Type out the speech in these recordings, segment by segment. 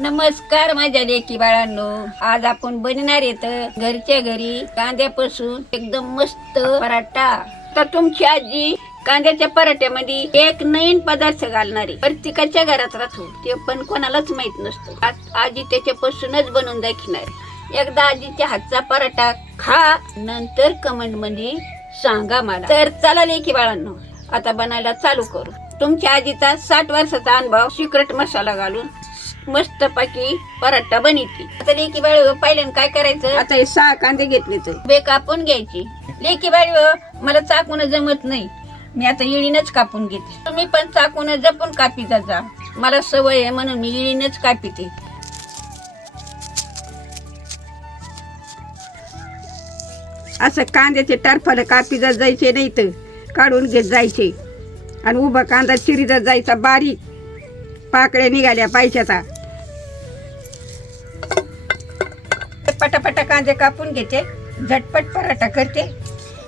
नमस्कार माझ्या लेकी बाळांनो, आज आपण बनणार येत घरच्या घरी कांद्यापासून एकदम मस्त पराठा. तर तुमची आजी कांद्याच्या पराठ्यामध्ये एक नवीन पदार्थ घालणारे प्रत्येकाच्या घरात राहतो, ते पण कोणालाच माहित नसतो. आज आजी त्याच्यापासूनच बनवून दाखवणार. एकदा आजीच्या हातचा पराठा खा, नंतर कमेंट मध्ये सांगा मला. तर चला लेकी बाळांनो, आता बनायला चालू करू. तुमच्या आजीचा 60 वर्षाचा अनुभव सिक्रेट मसाला घालून मस्त पैकी पराठा बनवते. आता लेकी बाळ पहिल्यांदा काय करायचं, आता हे 6 कांदे घेतले तर बे कापून घ्यायची. लेकी बाळ मला चाकून जमत नाही, मी आता इळीनच कापून घेते. तुम्ही पण चाकून जपून कापीचा जा, मला सवय आहे म्हणून मी इळीनच कापीते. असं कांद्याचे टरफाला कापीचा जायचे नाही तर काढून घेत जायचे आणि उभा कांदा चिरीचा जायचा, बारीक पाकळ्या निघाल्या पाहिजेता. पटापटा कांदे कापून घेते, झटपट पराठा करते.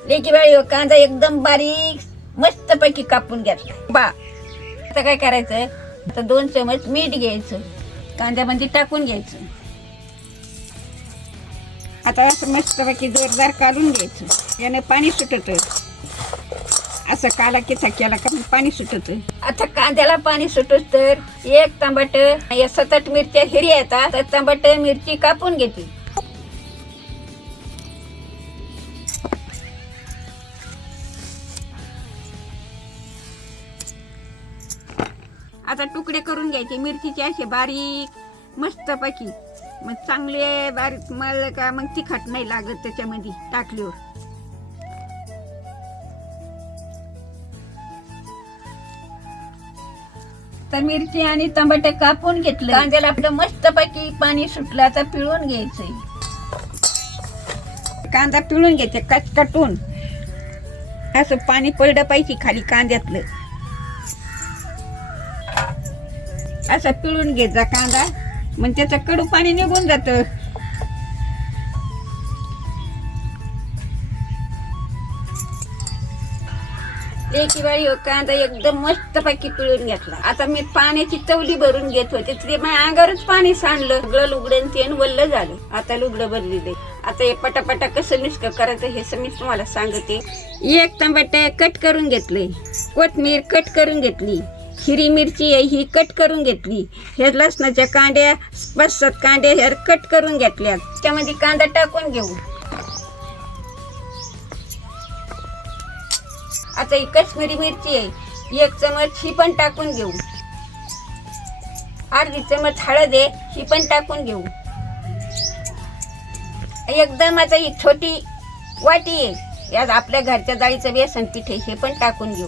लेकी बाळी कांदा एकदम बारीक मस्त पैकी कापून घेतला बा. आता काय करायचं, आता 2 चमच मीठ घ्यायचं, कांद्यामध्ये टाकून घ्यायचं. आता असं मस्त पैकी जोरदार काढून घ्यायचं, यानं पाणी सुटत. असं काला की थक्याला का पाणी सुटत. आता कांद्याला पाणी सुटत तर एक टमाट, या 7-8 मिरच्या हिरव्या येतात, तर टमाट मिरची कापून घेते. आता तुकडे करून घ्यायचे मिरचीचे असे बारीक मस्त पैकी. मग चांगले बारीक मळ का मग तिखट नाही लागत त्याच्यामध्ये टाकल्यावर. तर मिरची आणि टमाटे कापून घेतलं. कांद्याला आपलं मस्त पैकी पाणी सुटलं, आता पिळून घ्यायचंय. कांदा पिळून घ्यायचे कटकटून, असं पाणी पडलं पाहिजे खाली कांद्यातलं. असं पिळून घ्यायचा कांदा, मग त्याचं कडू पाणी निघून जातं. लेकी बाळी कांदा एकदम मस्त पैकी पिळून घेतला. आता मी पाण्याची तवली भरून घेत होते, ते माझ्या अंगावरच पाणी सांडलं. लुगडं ते वल्ल झालं. आता लुगडं बदलले. आता हे पटापटा कसं मिस्क करायचं हे मी तुम्हाला सांगते. एक टमाटे कट करून घेतले, कोथमीर कट करून घेतली, हिरवी मिरची आहे ही कट करून घेतली, हे लसणाच्या कांड्या 5-7 कांड्या ह्या कट करून घेतल्या. त्यामध्ये कांदा टाकून घेऊ. आता ही काश्मीरी मिरची आहे, 1 चमच ही पण टाकून घेऊ. अर्धी चमच हळद आहे, ही पण टाकून घेऊ. एकदम आता ही छोटी वाटी आहे, यात आपल्या घरच्या डाळीचं बेसन पीठ आहे, हे पण टाकून घेऊ.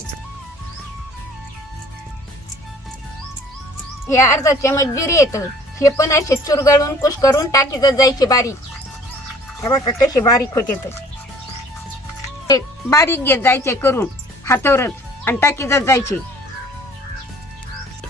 हे अर्धा चमच जिरे येतं, हे पण असे चुरगळून कुस करून टाकीत जायचे बारीक. हे बघा कसे बारीक होते, तर बारीक घेत जायचे करून हातावरच आणि टाकीत जायचे.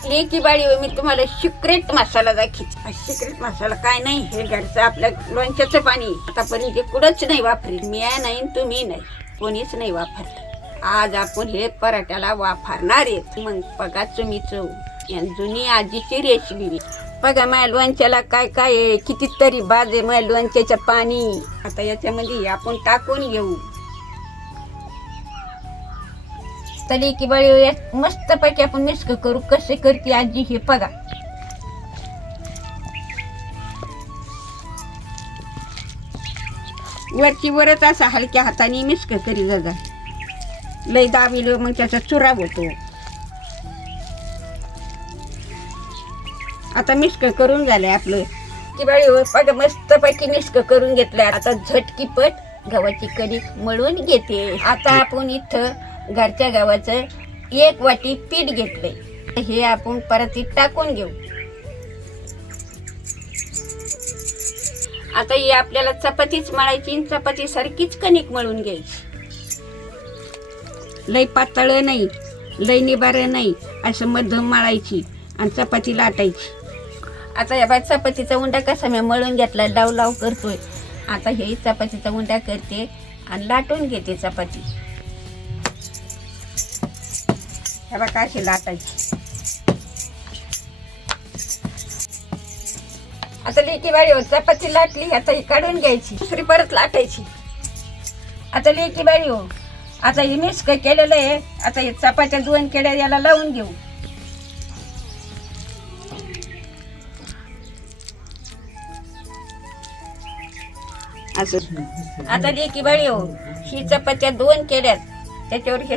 लेकी बाळी मी तुम्हाला सिक्रेट मसाला दाखवते. सिक्रेट मसाला काय नाही, हे घरचं आपल्या लोणच्याचं पाणी. आतापर्यंत कुठंच नाही वापरेल मी, नाही तुम्ही नाही, कोणीच नाही वापरलं. आज आपण हे पराठ्याला वापरणार आहे. मग बघा तुम्ही चव या जुनी आजीची रेसिपी. बघा माझ्या लोणच्याला काय काय आहे, कितीतरी बाज आहे माझ्या लोणच्याचं पाणी. आता याच्यामध्ये आपण टाकून घेऊ. तरी की बाळी मस्त पैकी आपण मिक्स करू. कसे करते आजी हे बघा. वरची वरच असा हलक्या हाताने मिक्स करी जा. लय दाबिलो मग त्याचा चुरा होतो. आता मिक्स करून झालंय आपलं. की बाळी बघा मस्त पैकी मिक्स करून घेतलंय. आता झटकीपट गव्हाची कणिक मळून घेते. आता आपण इथं घरच्या गव्हाचं 1 वाटी पीठ घेतलंय, हे आपण परत टाकून घेऊ. आता ही आपल्याला चपातीच मळायची, चपाती सारखीच कणिक मळून घ्यायची. लय पातळ नाही, लय निबार नाही, असं मध्यम मळायची आणि चपाती लाटायची. आता या चपातीचा उंडा कसा मी मळून घेतला, लाव करतोय. आता हे चपातीचा उंडा करते आणि लाटून घेते चपाती. हे बघा अशी लाटायची. आता लेकी बाळी हो चपाती लाटली, आता ही काढून घ्यायची, दुसरी परत लाटायची. आता लेकी बाळी हो, आता ही मिक्स केलेलं आहे. आता हे चपात्या 2 केड्या याला लावून घेऊ. असं आता लेकी बाळी हो, ही चपात्या 2 केल्यात, त्याच्यावर हे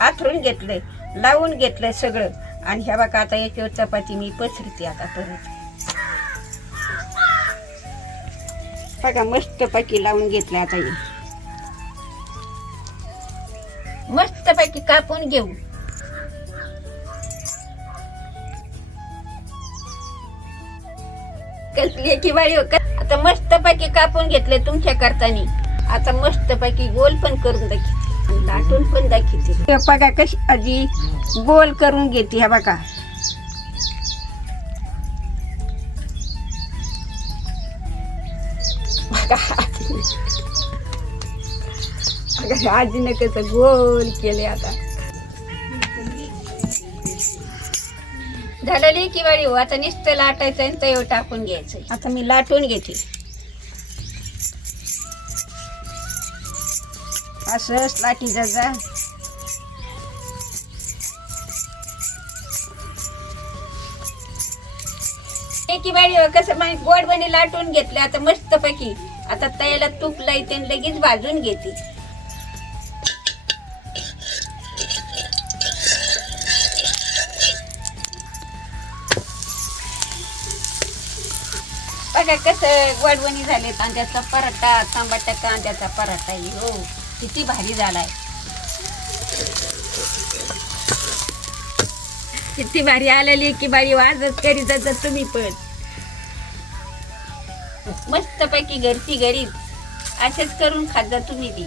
आथरून घेतलंय, लावून घेतलंय सगळं. आणि ह्या बघा आता याच्यावर चपाती मी पसरते. आता परत बघा मस्तपैकी लावून घेतलं. आता हे मस्तपैकी कापून घेऊ. कसली की बाळी आता मस्तपैकी कापून घेतले तुमच्या करतानी. आता मस्तपैकी गोल पण करून दाखवते, लाटून पण दाखवते. बघा कशी आजी गोल करून घेते. ह्या बघा आजीने कसं गोल केले. आता झालेली की वाळी हो, आता नुसतं लाटायचं आणि तव टाकून घ्यायचं. आता मी लाटून घेते. असंच लाटी जा. की बाळी हो कसं गोड बनी लाटून घेतलं. आता मस्त पैकी आता तयाला तूप लायते आणि लगेच भाजून घेते. बघा कसं गोडवणी झाले. कांद्याचा पराठा, तांबटा कांद्याचा पराठा हो किती भारी झालाय. किती भारी आलेली की बाळी आजच करीत जात तुम्ही पण. मस्त पैकी घरची घरीच असेच करून खात जा तुम्ही बी.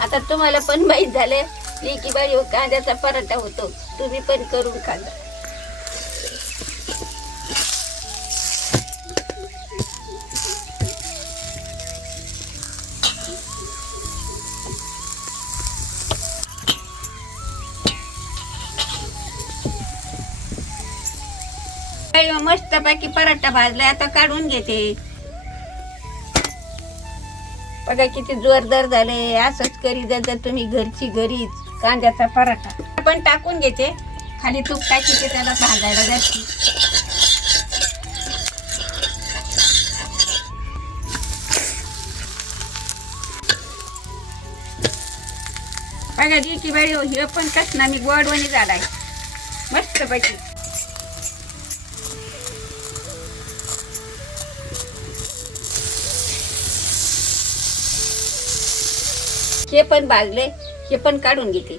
आता तुम्हाला पण माहीत झालं की बाळी कांद्याचा पराठा होतो, तुम्ही पण करून खा जा. मस्त पैकी पराठा भाजलाय. आता काढून घेते. बघा किती जोरदार झाले. असंच करी जाता तुम्ही घरची घरीच कांद्याचा पराठा. पण टाकून घेते, खाली तूप टाकीते त्याला भाजायला जाते. बघा जी बाई हे पण कसं मी गोडवणी झालाय मस्त पैकी. हे पण भाजले, हे पण काढून घेते.